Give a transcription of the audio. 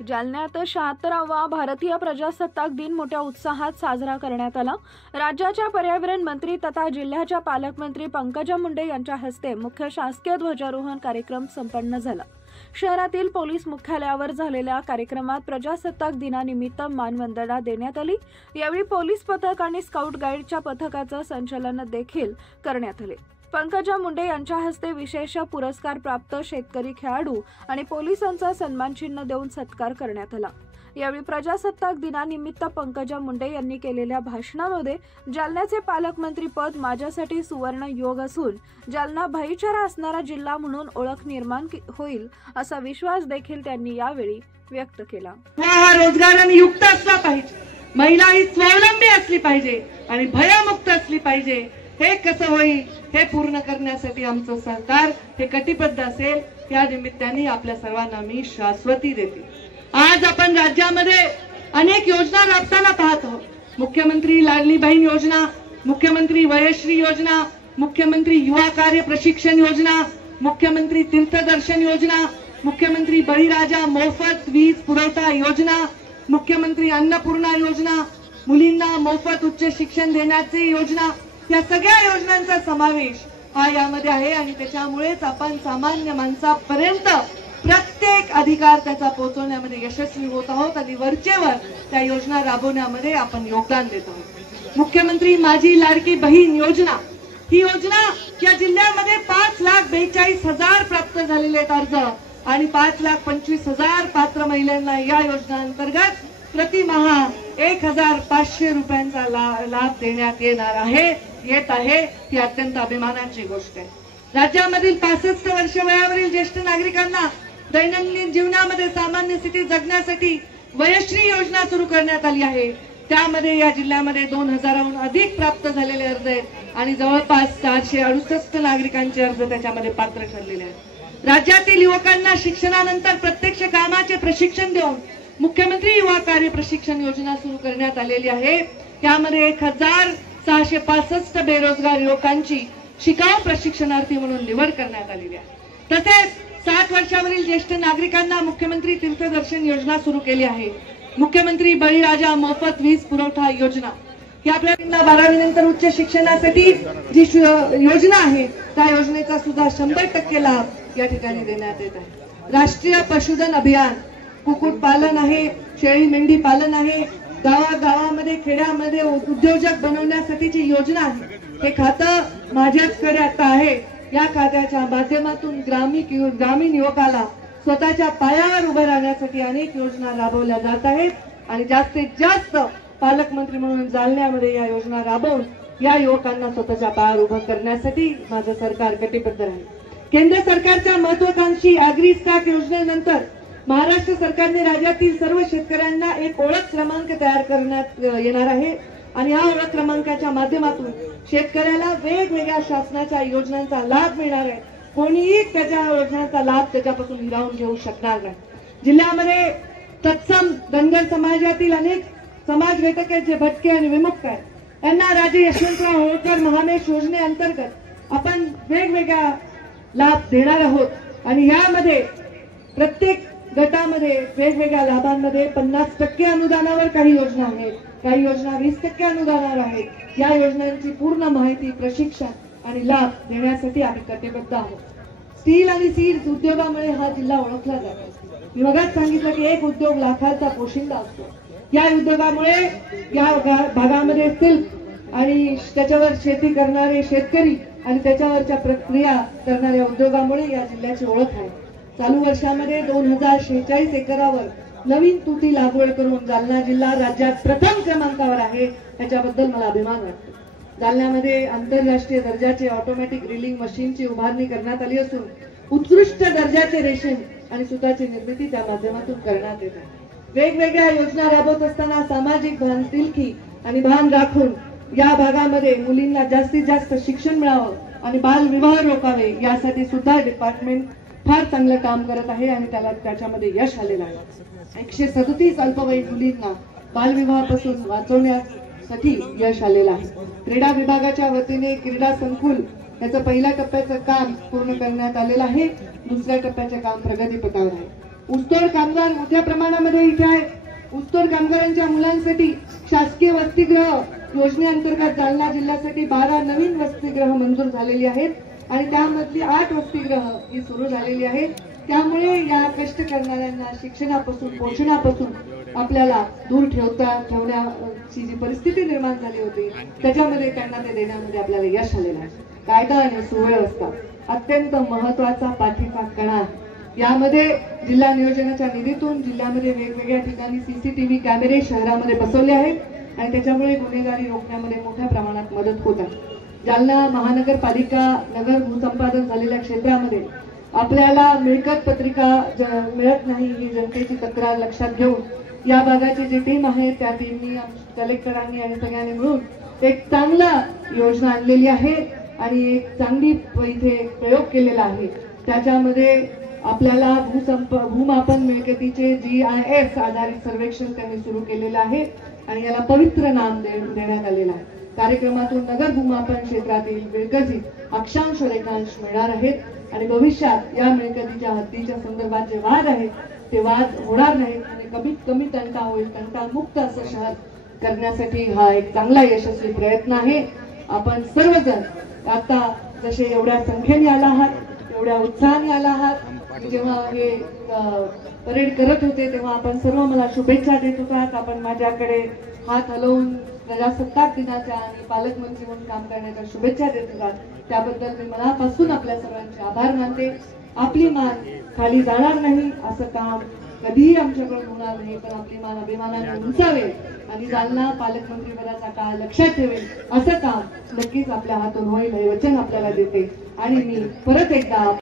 जालन्यात 76वा भारतीय प्रजासत्ताक दिन मोठ्या उत्साहात साजरा करण्यात आला। राज्याच्या पर्यावरण मंत्री तथा जिल्ह्याच्या पालकमंत्री पंकजा मुंडे यांच्या हस्ते मुख्य शासकीय ध्वजारोहण कार्यक्रम संपन्न झाला। शहरातील पोलीस मुख्यालयावर झालेल्या कार्यक्रमात प्रजासत्ताक दिनानिमित्त मानवंदना देण्यात आली। यावेळी पोलीस पथक आणि स्काउट गाईडच्या पथकाचं संचालन देखील करण्यात आले। पंकजा मुंडे यांच्या हस्ते विशेष पुरस्कार प्राप्त शेतकरी खेळाडू आणि पोलिसांचा सन्मानचिन्ह देऊन सत्कार करण्यात आला। यावेळी प्रजासत्ताक दिनानिमित्त पंकजा मुंडे यांनी केलेल्या भाषणामध्ये जालन्याचे पालकमंत्री पद माझ्यासाठी सुवर्ण योग असून जालना भाईचारा असणारा जिल्हा म्हणून ओळख निर्माण होईल असा विश्वास देखील त्यांनी यावेळी व्यक्त केला। हा रोजगाराने युक्त असला पाहिजे, महिला ही स्वावलंबी असली पाहिजे आणि भयमुक्त असली पाहिजे। हे कसं होईल हे पूर्ण करण्यासाठी आमचं सरकार हे कटिबद्ध असेल। या निमित्ताने आपल्या सर्वांना मी शाश्वती देते। आज आपण राज्यामध्ये अनेक योजना राबताना पाहतो। मुख्यमंत्री लाडली बहीण योजना, मुख्यमंत्री वयश्री योजना, मुख्यमंत्री युवा कार्य प्रशिक्षण योजना, मुख्यमंत्री तीर्थदर्शन योजना, मुख्यमंत्री बळीराजा मोफत वीज पुरवठा योजना, मुख्यमंत्री अन्नपूर्णा योजना, मुलींना मोफत उच्च शिक्षण देण्याची योजना, या सगळ्या योजनांचा समावेश हा यामध्ये आहे। आणि त्याच्यामुळेच आपण सामान्य माणसापर्यंत प्रत्येक अधिकार त्याचा पोहोचवण्यामध्ये यशस्वी होत आहोत आणि वरचेवर त्या योजना राबवण्यामध्ये आपण योगदान देत आहोत। मुख्यमंत्री माझी लाडकी बहीण योजना ही योजना या जिल्ह्यामध्ये 5,42,000 प्राप्त झालेले अर्ज आणि 5,25,000 पात्र महिलांना या योजना अंतर्गत प्रतिमाह 1,500 रुपयांचा लाभ देण्यात येत आहे। ही अत्यंत अभिमानाची गोष्ट आहे। राज्यामधील 65 वर्ष वयावरील ज्येष्ठ नागरिकांना दैनंदिन जीवनामध्ये सामान्य स्थिती जगण्यासाठी वयश्री योजना सुरू करण्यात आली आहे। त्यामध्ये या जिल्ह्यामध्ये 2,000हून अधिक प्राप्त झालेले अर्ज आहेत आणि जवळपास 468 नागरिकांचे अर्ज त्याच्यामध्ये पात्र ठरलेले आहेत। राज्यातील युवकांना शिक्षणानंतर प्रत्यक्ष कामाचे प्रशिक्षण देऊन मुख्यमंत्री युवा कार्य प्रशिक्षण योजना सुरू करण्यात आलेली आहे। यामध्ये 1,665 बेरोजगार युवकांची शिकाऊ प्रशिक्षणार्थी म्हणून निवड करण्यात आलेली आहे। तसेच 60 वर्षावरील ज्येष्ठ नागरिकांना मुख्यमंत्री तीर्थदर्शन योजना सुरू केली आहे। मुख्यमंत्री बळीराजा मोफत वीज पुरवठा योजना ही आपल्याला 12वी नंतर उच्च शिक्षणासाठी जी योजना आहे त्या योजनेचा सुद्धा 100% लाभ या ठिकाणी देण्यात येत आहे। राष्ट्रीय पशुधन अभियान, कुक्कुट पालन आहे, शेळी मेंढी पालन आहे, गावागावामध्ये खेड्यामध्ये उद्योजक बनवण्यासाठीची योजना आहे। हे खातं माझ्याचकडे आता आहे। या खात्याच्या माध्यमातून ग्रामीण युवकाला स्वतःच्या पायावर उभं राहण्यासाठी अनेक योजना राबवल्या जात आहेत आणि जास्तीत जास्त पालकमंत्री म्हणून जालन्यामध्ये या योजना राबवून या युवकांना स्वतःच्या पायावर उभं करण्यासाठी माझं सरकार कटिबद्ध आहे। केंद्र सरकारच्या महत्वाकांक्षी ॲग्री स्टॅक योजनेनंतर महाराष्ट्र सरकारने राज्यातील सर्व शेतकऱ्यांना एक ओळख क्रमांक तयार करण्यात येणार आहे आणि या ओळख क्रमांकाच्या माध्यमातून शेतकऱ्याला वेगवेगळ्या शासनाच्या योजनांचा लाभ मिळणार आहे। कोणीही त्याच्या योजनांचा लाभ त्याच्यापासून हिरावून घेऊ शकणार नाही। जिल्ह्यामध्ये तत्सम धनगर समाजातील अनेक समाज घटक आहेत जे भटके आणि विमुक्त आहेत। यांना राजे यशवंतराव होळकर महामेश योजनेअंतर्गत आपण वेगवेगळ्या लाभ देणार आहोत आणि यामध्ये प्रत्येक गटामध्ये वेगवेगळ्या लाभांमध्ये 50% अनुदानावर काही योजना आहेत, काही योजना 20% अनुदानावर आहेत। या योजनांची पूर्ण माहिती, प्रशिक्षण आणि लाभ देण्यासाठी आम्ही कटिबद्ध आहोत। स्टील आणि सीड्स उद्योगामुळे हा जिल्हा ओळखला जातो। मी मगाच सांगितलं की एक उद्योग लाखाचा पोशिंदा असतो। या उद्योगामुळे या भागामध्ये सिल्क आणि त्याच्यावर शेती करणारे शेतकरी आणि त्याच्यावरच्या प्रक्रिया करणाऱ्या उद्योगामुळे या जिल्ह्याची ओळख आहे। चालू वर्षामध्ये 2,046 एकरावर नवीन तुती लागवड करून जालना जिल्हा राज्यात प्रथम क्रमांकावर आहे। याच्याबद्दल मला अभिमान वाटतो। जालन्यामध्ये आंतरराष्ट्रीय दर्जाचे ऑटोमॅटिक ड्रिलिंग मशीनची उभारणी करण्यात आली असून उत्कृष्ट दर्जाचे रेशीम आणि सुताची निर्मिती त्या माध्यमातून करण्यात येत आहे। वेगवेगळ्या योजना राबवत असताना सामाजिक बांधिलकी आणि भान राखून या भागामध्ये मुलींना जास्तीत जास्त शिक्षण मिळावं आणि बालविवाह रोखावे यासाठी सुद्धा डिपार्टमेंट फार चांगलं काम करत आहे आणि त्याच्यामध्ये यश आलेलं आहे। 137 अल्पवयीन मुलींना बालविवाहापासून वाचवण्यासाठी यश आलेलं आहे। क्रीडा विभागाच्या वतीने क्रीडा संकुल याचं पहिल्या टप्प्याचं काम पूर्ण करण्यात आलेलं आहे। दुसऱ्या टप्प्याचे काम प्रगतीपथावर आहे। ऊसतोड कामगार मोठ्या प्रमाणामध्ये इथे आहेत. ऊसतोड कामगारांच्या मुलांसाठी शासकीय वसतिगृह योजनेअंतर्गत जालना जिल्ह्यासाठी 12 नवीन वसतिगृह मंजूर झालेली आहेत आणि त्यामधली 8 वसतिगृह ही सुरू झालेली आहेत. त्यामुळे या कष्ट करणाऱ्यांना शिक्षणापासून पोषणापासून आपल्याला दूर ठेवण्याची जी परिस्थिती निर्माण झाली होती त्याच्यामध्ये त्यांना ते देण्यामध्ये आपल्याला यश आलेलं आहे. कायदा आणि सुव्यवस्था अत्यंत महत्वाचा पाठीचा कणा आहे. यामध्ये जिल्हा नियोजनाच्या निधीतून जिल्ह्यामध्ये वेगवेगळ्या ठिकाणी सीसीटीव्ही कॅमेरे शहरामध्ये बसवले आहेत आणि त्याच्यामुळे गुन्हेगारी रोखण्यामध्ये मोठ्या प्रमाणात मदत होत आहे. जालना महानगरपालिका नगर भूसंपादन झालेल्या क्षेत्रामध्ये आपल्याला मिळकत पत्रिका मिळत नाही ही जनतेची तक्रार लक्षात घेऊन या भागाची जी टीम आहे त्या टीमनी कलेक्टरांनी आणि सगळ्यांनी मिळून एक चांगला योजना आणलेली आहे आणि एक चांगली इथे प्रयोग केलेला आहे. त्याच्यामध्ये आपल्याला भूमापन मिळकतीचे GIS आधारित सर्वेक्षण त्यांनी सुरू केलेलं आहे आणि याला पवित्र नाम देण्यात आलेलं आहे. कार्यक्रमातून नगर भूमापन क्षेत्रातील मिळकतीत अक्षांश रेखांश मिळणार आहेत आणि भविष्यात या मिळकतीच्या हद्दीच्या संदर्भात जे वाद आहेत ते वाद होणार नाहीत आणि कमीत कमी तंटा होईल. तंटामुक्त असं शहर करण्यासाठी हा एक चांगला यशस्वी प्रयत्न आहे. आपण सर्वजण आता जसे एवढ्या संख्येने आला आहात एवढ्या उत्साहाने आला आहात. जेव्हा हे परेड करत होते तेव्हा आपण सर्व मला शुभेच्छा देत होतात. आपण माझ्याकडे हात हलवून प्रजासत्ताक दिनाच्या आणि पालकमंत्री म्हणून काम करण्याच्या शुभेच्छा देत होतात. त्याबद्दल मी मनापासून आपल्या सर्वांचे आभार मानते. आपली मान खाली जाणार नाही असं काम कधीही आमच्याकडून होणार नाही, पण आपली मान अभिमानाने उंचावेल आणि जालना पालकमंत्री पदाचा काळ लक्षात ठेवेल असं काम नक्कीच आपल्या हातून होईल हे वचन आपल्याला देते. आणि मी परत एकदा